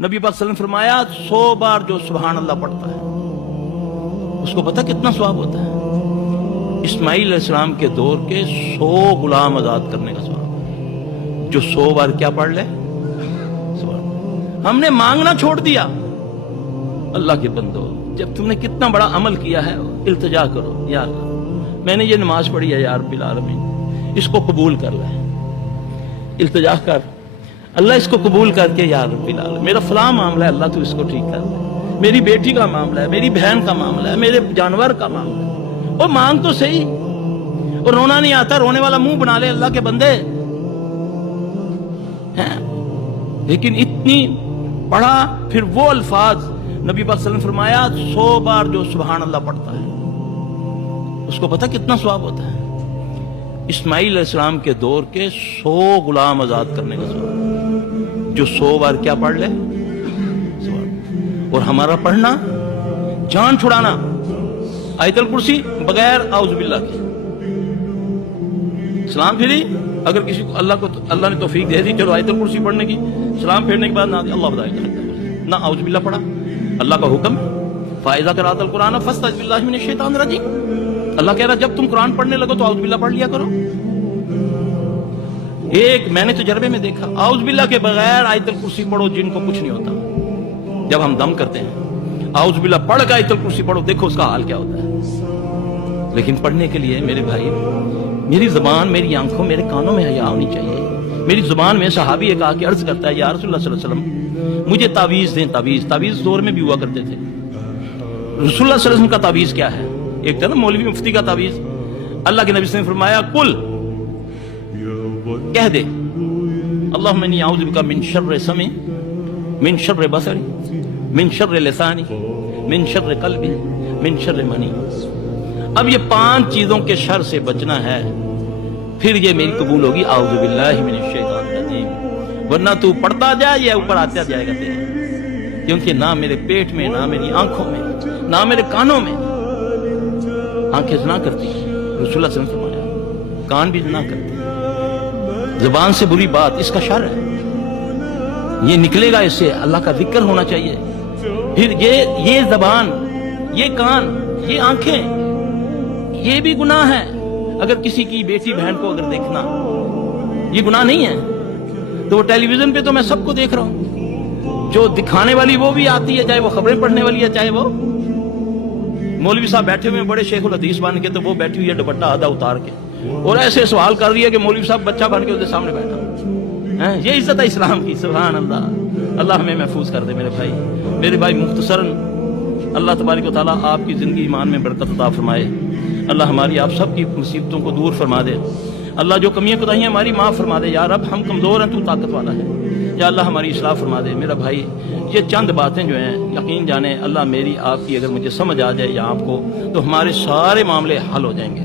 نبی پاک صلی اللہ علیہ وسلم نے فرمایا 100 بار جو سبحان اللہ پڑھتا ہے اس کو پتہ کتنا ثواب ہوتا ہے؟ اسماعیل علیہ السلام کے دور کے 100 غلام آزاد کرنے کا ثواب جو 100 بار کیا پڑھ لے ہم نے مانگنا چھوڑ دیا۔ اللہ کے بندو، جب تم نے کتنا بڑا عمل کیا ہے التجا کرو، یا اللہ میں نے یہ نماز پڑھی ہے یا رب العالمین اس کو قبول کر لے، التجا کر اللہ اس کو قبول کر کے یا رب العالمین میرا فلاں معاملہ ہے اللہ تو اس کو ٹھیک کر لے، میری بیٹی کا معاملہ ہے، میری بہن کا معاملہ ہے، میرے جانور کا معاملہ ہے، اور مانگ تو صحیح، اور رونا نہیں آتا، رونے والا منہ بنا لے اللہ کے بندے ہیں۔ لیکن اتنی پڑھا، پھر وہ الفاظ نبی پاک صلی اللہ علیہ وسلم نے فرمایا 100 بار جو سبحان اللہ پڑھتا ہے اس کو پتہ کتنا ثواب ہوتا ہے؟ اسماعیل علیہ السلام کے دور کے 100 غلام آزاد کرنے کا ثواب جو 100 بار کیا پڑھ لے۔ اور ہمارا پڑھنا جان چھڑانا، آیت الکرسی بغیر اعوذ باللہ کے سلام پھری، اگر کسی کو اللہ نے توفیق دے دی چلو آیت الکرسی پڑھنے کی، سلام پھیرنے کے بعد نہ اللہ بتائے نہ اعوذ باللہ پڑھا، اللہ کا حکم فائزہ قرأت القرآن فاستعذ باللہ من الشیطان الرجیم، اللہ کہہ رہا جب تم قرآن پڑھنے لگو تو اعوذ باللہ پڑھ لیا کرو۔ ایک میں نے تجربے میں دیکھا اعوذ باللہ کے بغیر آیت الکرسی پڑھو جن کو کچھ نہیں ہوتا، جب ہم دم کرتے ہیں اعوذ باللہ پڑھ کے آیت الکرسی پڑھو دیکھو اس کا حال کیا ہوتا ہے۔ لیکن پڑھنے کے لیے میرے بھائی میری زبان، میری آنکھوں، میرے کانوں میں حیا ہونی چاہیے۔ میری زبان میں صحابی ایک آ کے عرض کرتا ہے یا رسول اللہ صلی اللہ علیہ وسلم مجھے تعویذ دیں، تعویذ دور میں بھی ہوا کرتے تھے، رسول اللہ صلی اللہ علیہ وسلم کا تعویذ کیا ہے؟ ایک تھا نا مولوی مفتی کا تعویذ، اللہ کے نبی صلی اللہ علیہ وسلم نے فرمایا کل کہہ دے اللہم انی اعوذ بک من شر سمعی من شر بصری من شر لسانی من شر قلبی من شر منی۔ اب یہ 5 چیزوں کے شر سے بچنا ہے، پھر یہ میری قبول ہوگی اعوذ باللہ من الشیطان الرجیم، ورنہ تو پڑھتا جائے یہ اوپر آتا جائے گا تیرے، کیونکہ نہ میرے پیٹ میں، نہ میری آنکھوں میں، نہ میرے کانوں میں، آنکھیں نہ کرتی رسول اللہ صلی اللہ علیہ وسلم فرمایا، کان بھی نہ کرتے، زبان سے بری بات اس کا شر ہے، یہ نکلے گا، اس سے اللہ کا ذکر ہونا چاہیے۔ پھر یہ زبان، یہ کان، یہ آنکھیں، یہ بھی گناہ ہے۔ اگر کسی کی بیٹی بہن کو اگر دیکھنا یہ گناہ نہیں ہے تو وہ ٹیلی ویژن پہ تو میں سب کو دیکھ رہا ہوں، جو دکھانے والی وہ بھی آتی ہے، چاہے وہ خبریں پڑھنے والی ہے، چاہے وہ مولوی صاحب بیٹھے ہوئے بڑے شیخ الحدیث بن کے، تو وہ بیٹھی ہوئی ہے دوپٹہ آدھا اتار کے اور ایسے سوال کر رہی ہے کہ مولوی صاحب بچہ بن کے اس کے سامنے بیٹھا، یہ عزت ہے اسلام کی، سبحان اللہ۔ اللہ ہمیں محفوظ کر دے میرے بھائی مختصراً اللہ تبارک و تعالیٰ آپ کی زندگی ایمان میں برکت عطا فرمائے، اللہ ہماری آپ سب کی مصیبتوں کو دور فرما دے، اللہ جو کمیاں کوتاہیاں ہماری معاف فرما دے، یا رب ہم کمزور ہیں تو طاقت والا ہے، یا اللہ ہماری اصلاح فرما دے۔ میرا بھائی یہ چند باتیں جو ہیں یقین جانے اللہ میری آپ کی اگر مجھے سمجھ آ جائے یا آپ کو تو ہمارے سارے معاملے حل ہو جائیں گے۔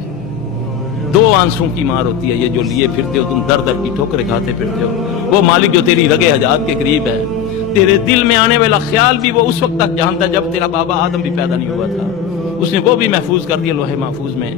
2 آنسوں کی مار ہوتی ہے یہ جو لیے پھرتے ہو تم، در در کی ٹھوکریں کھاتے پھرتے ہو، وہ مالک جو تیری رگے حجات کے قریب ہے، تیرے دل میں آنے والا خیال بھی وہ اس وقت تک جانتا ہے جب تیرا بابا آدم بھی پیدا نہیں ہوا تھا، اس نے وہ بھی محفوظ کر دیا لوح محفوظ میں۔